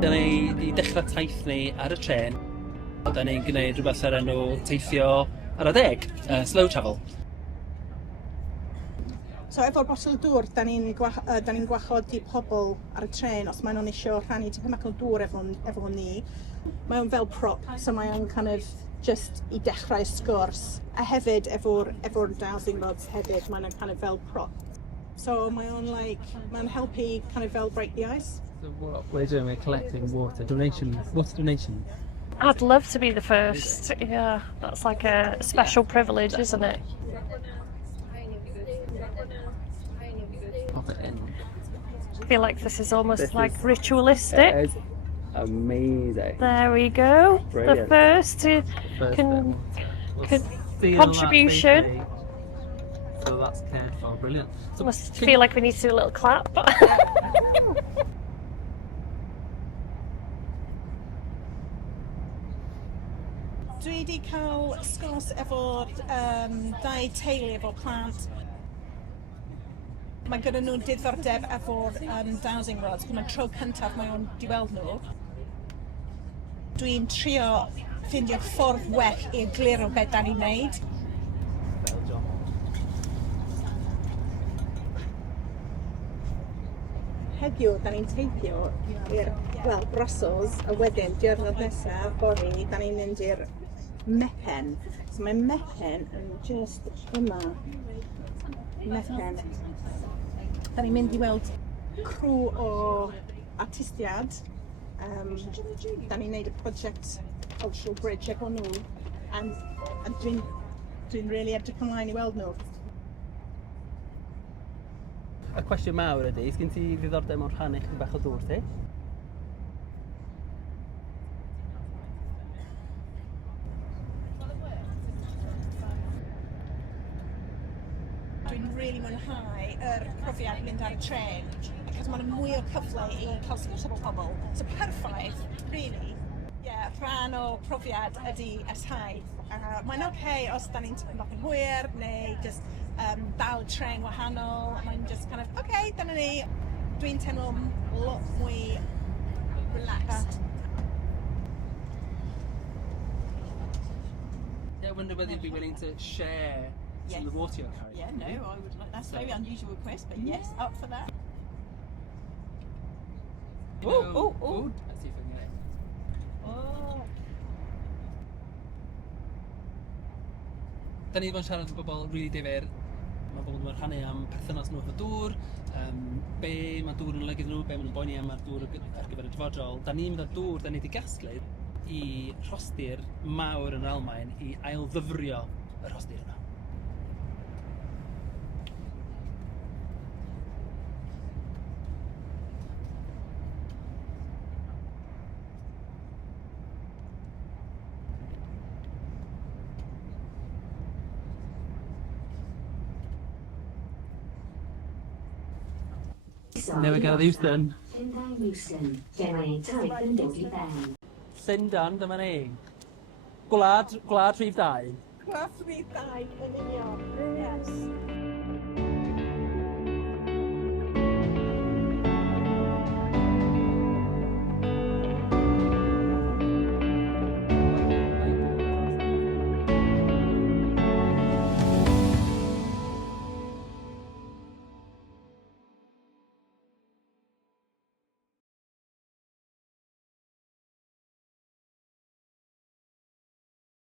Da ni wedi dechrau taith ni ar y tren. Da ni'n gwneud rhywbeth ar enw teithio ar y deg, slow travel. So efo'r botel dŵr, da ni'n gwahodd pobl ar y tren os maen nhw'n eisiau rhannu tipyn bach o dŵr efo ni. Mae o'n fel prop, so mae o'n kind of just i dechrau sgwrs. A hefyd efo'r dowsing rods hefyd, mae'n kind of fel prop. So mae o'n mae'n helpu kind of fel break the ice. So what we're doing, we're collecting water donation. What's donation? I'd love to be the first. Yeah, that's like a special privilege, isn't it? Pop it in. I feel like this is almost like ritualistic. It is amazing. There we go. Brilliant. The first contribution. So that's cared for. Brilliant. So Must feel like we need to do a little clap. Dwi wedi cael sgwrs efo dau teulu efo plant. Mae gyda nhw diddordeb efo'r dowsing rods. Mae'n tro cyntaf mae o'n diweld nhw. Dwi'n trio ffindio ffordd well i egluro beth da ni'n wneud. Heddiw, da ni'n teithio i'r Brussels, a wedyn diwrnod nesaf, fory, da ni'n mynd i'r Meppen. So mae Meppen yn just yma. Meppen. Da ni'n mynd i weld crw o artistiad. Da ni'n neud y project Cultural Bridge efo nhw. A dwi'n really edrych ymlaen i weld nhw. y cwestiwn mawr ydy, sgyn ti ddiddordeb mewn rhannu chydig bach o dŵr ti? Dwi'n really mwynhau yr profiad mynd ar y tren, achos mae'n mwy o cyfle i cael sgwrs efo pobl. So perffaith, really. Yeah, rhan o profiad ydy esau. Mae'n okay os da ni'n tipyn bach yn hwyr, neu just dal tren wahanol. Mae'n just kind of, okay, dyna ni. Dwi'n teimlo lot mwy relaxed. Yeah, I wonder whether you'd be willing to share some of the water you're carrying. Yeah, no, I would like. That's a very unusual request, but yes, up for that. Oh! Let's see if we can get it. Oh. Da ni wedi bod yn siarad amb bobl rili difyr. Mae bobl yn rhannu am perthynas nhw efo dŵr, be mae dŵr yn olygu nhw, be maen nhw'n boeni am ar dŵr ar gyfer y dyfodol. Da ni'n mynd â dŵr, da ni wedi gasglu i rhostir mawr yn yr Almaen i ailddyfrio y rhostir yna. Newydd gael Ewston. Llundain, dyma ni. Gwlad rhif 2. Gwlad rhif 2 yn union. Yes.